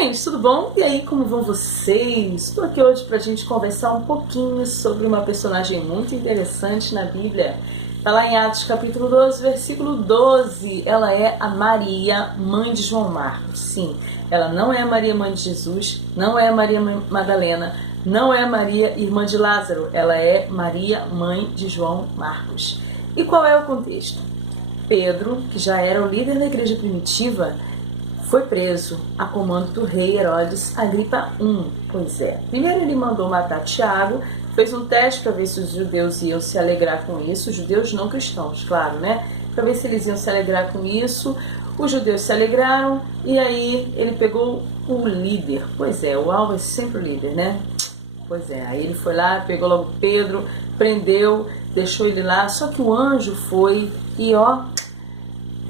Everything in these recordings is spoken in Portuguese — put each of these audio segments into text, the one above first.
gente, tudo bom? E aí, como vão vocês? Estou aqui hoje para a gente conversar um pouquinho sobre uma personagem muito interessante na Bíblia. Está lá em Atos capítulo 12, versículo 12. Ela é a Maria, mãe de João Marcos. Sim, ela não é a Maria, mãe de Jesus, não é a Maria Madalena, não é a Maria, irmã de Lázaro. Ela é Maria, mãe de João Marcos. E qual é o contexto? Pedro, que já era o líder da igreja primitiva, foi preso a comando do rei Herodes Agripa I. Pois é, primeiro ele mandou matar Tiago, fez um teste para ver se os judeus iam se alegrar com isso, os judeus não cristãos, claro, né? Para ver se eles iam se alegrar com isso. Os judeus se alegraram e aí ele pegou o líder. Pois é, o alvo é sempre o líder, né? Pois é, aí ele foi lá, pegou logo Pedro, prendeu, deixou ele lá, só que o anjo foi e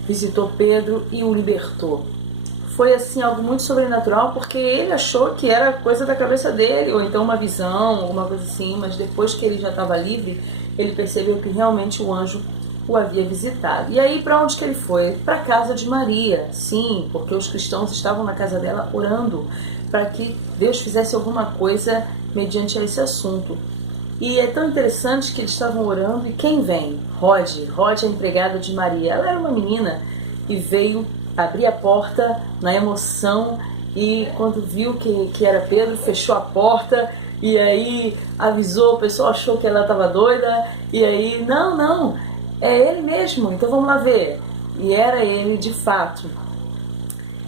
visitou Pedro e o libertou. Foi assim algo muito sobrenatural, porque ele achou que era coisa da cabeça dele, ou então uma visão, alguma coisa assim, mas depois que ele já estava livre, ele percebeu que realmente o anjo o havia visitado. E aí para onde que ele foi? Para a casa de Maria, sim, porque os cristãos estavam na casa dela orando para que Deus fizesse alguma coisa mediante esse assunto. E é tão interessante que eles estavam orando e quem vem? Rod é a empregada de Maria. Ela era uma menina e veio abrir a porta na emoção e quando viu que era Pedro, fechou a porta e aí avisou, o pessoal achou que ela estava doida e aí, não, é ele mesmo, então vamos lá ver. E era ele de fato.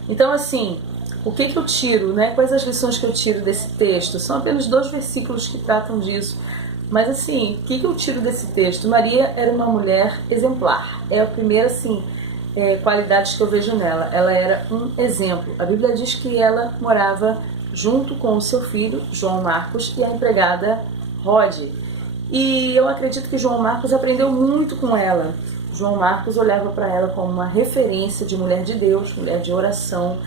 Então assim, o que eu tiro, né? Quais as lições que eu tiro desse texto? São apenas 2 versículos que tratam disso. Mas assim, o que eu tiro desse texto? Maria era uma mulher exemplar. É a primeira, assim, qualidades que eu vejo nela. Ela era um exemplo. A Bíblia diz que ela morava junto com o seu filho, João Marcos, e a empregada Rod. E eu acredito que João Marcos aprendeu muito com ela. João Marcos olhava para ela como uma referência de mulher de Deus, mulher de oração,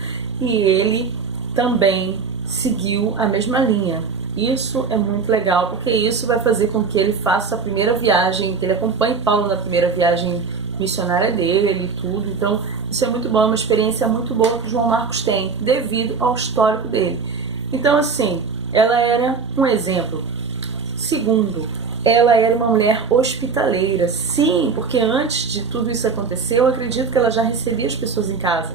e ele também seguiu a mesma linha. Isso é muito legal, porque isso vai fazer com que ele faça a primeira viagem, que ele acompanhe Paulo na primeira viagem missionária dele e tudo. Então isso é muito bom, é uma experiência muito boa que o João Marcos tem, devido ao histórico dele. Então assim, ela era um exemplo. Segundo, ela era uma mulher hospitaleira. Sim, porque antes de tudo isso acontecer, eu acredito que ela já recebia as pessoas em casa.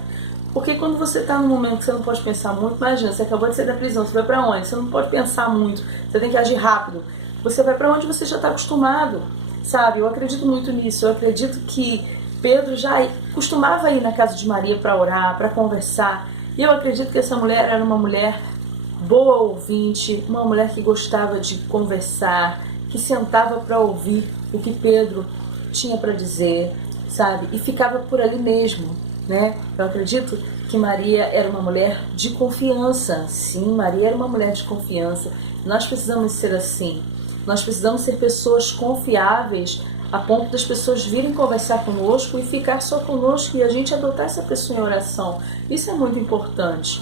Porque quando você está num momento que você não pode pensar muito, imagina, você acabou de sair da prisão, você vai para onde? Você não pode pensar muito, você tem que agir rápido. Você vai para onde você já está acostumado, sabe? Eu acredito muito nisso. Eu acredito que Pedro já costumava ir na casa de Maria para orar, para conversar. E eu acredito que essa mulher era uma mulher boa ouvinte, uma mulher que gostava de conversar, que sentava para ouvir o que Pedro tinha para dizer, sabe? E ficava por ali mesmo, né? Eu acredito que Maria era uma mulher de confiança. Sim, Maria era uma mulher de confiança. Nós precisamos ser assim. Nós precisamos ser pessoas confiáveis a ponto das pessoas virem conversar conosco e ficar só conosco e a gente adotar essa pessoa em oração. Isso é muito importante.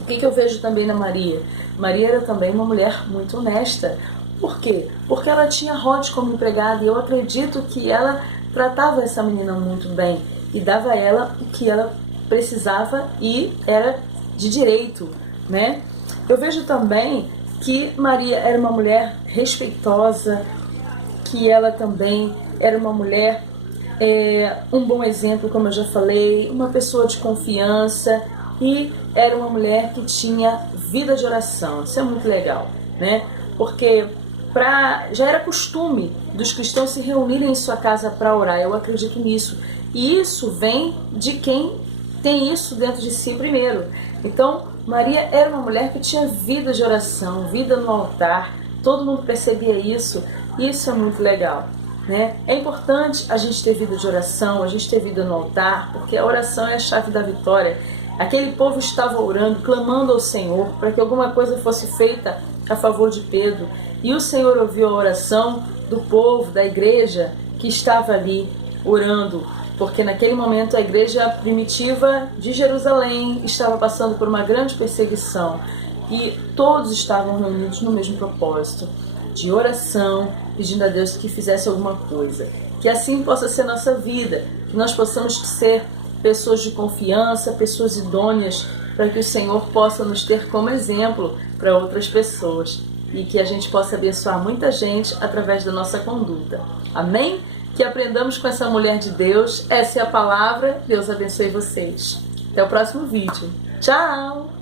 O que eu vejo também na Maria? Maria era também uma mulher muito honesta. Por quê? Porque ela tinha Rod como empregada e eu acredito que ela tratava essa menina muito bem e dava a ela o que ela precisava e era de direito, né? Eu vejo também que Maria era uma mulher respeitosa, que ela também era uma mulher, um bom exemplo, como eu já falei, uma pessoa de confiança e era uma mulher que tinha vida de oração. Isso é muito legal, né? Porque já era costume dos cristãos se reunirem em sua casa para orar. Eu acredito nisso. E isso vem de quem tem isso dentro de si primeiro. Então, Maria era uma mulher que tinha vida de oração, vida no altar. Todo mundo percebia isso. E isso é muito legal, né? É importante a gente ter vida de oração, a gente ter vida no altar, porque a oração é a chave da vitória. Aquele povo estava orando, clamando ao Senhor para que alguma coisa fosse feita a favor de Pedro. E o Senhor ouviu a oração do povo, da igreja que estava ali orando, porque naquele momento a igreja primitiva de Jerusalém estava passando por uma grande perseguição e todos estavam reunidos no mesmo propósito de oração, pedindo a Deus que fizesse alguma coisa. Que assim possa ser nossa vida, que nós possamos ser pessoas de confiança, pessoas idôneas para que o Senhor possa nos ter como exemplo para outras pessoas e que a gente possa abençoar muita gente através da nossa conduta. Amém? Que aprendamos com essa mulher de Deus. Essa é a palavra. Deus abençoe vocês. Até o próximo vídeo. Tchau!